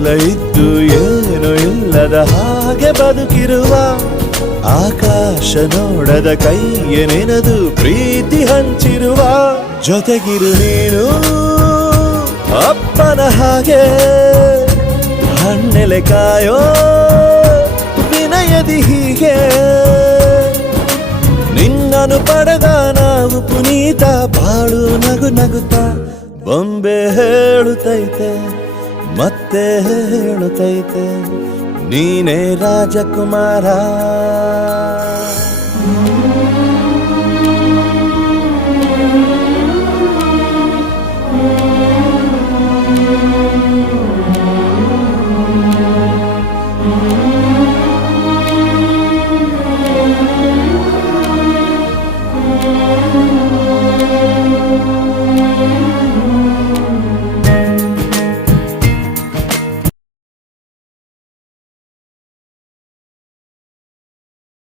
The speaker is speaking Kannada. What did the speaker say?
ಎಲ್ಲ ಇದ್ದು ಏನು ಇಲ್ಲದ ಹಾಗೆ ಬದುಕಿರುವ ಆಕಾಶ ನೋಡದ ಕೈಯ ನೆನೆದು ಪ್ರೀತಿ ಹಂಚಿರುವ ಜೊತೆಗಿರು ನೀನು ಅಪ್ಪನ ಹಾಗೆ ಹಣ್ಣೆಲೆ ಕಾಯೋ ವಿನಯದಿ ಹೀಗೆ ನಿನ್ನನು ಪಡೆದ ನಾವು ಪುನೀತ ಬಾಳು ನಗು ನಗುತ್ತಾ ಬೊಂಬೆ ಹೇಳುತ್ತೈತೆ ಮತ್ತೆ ಹೇಳುತ್ತೈತೆ ನೀನೇ ರಾಜಕುಮಾರ.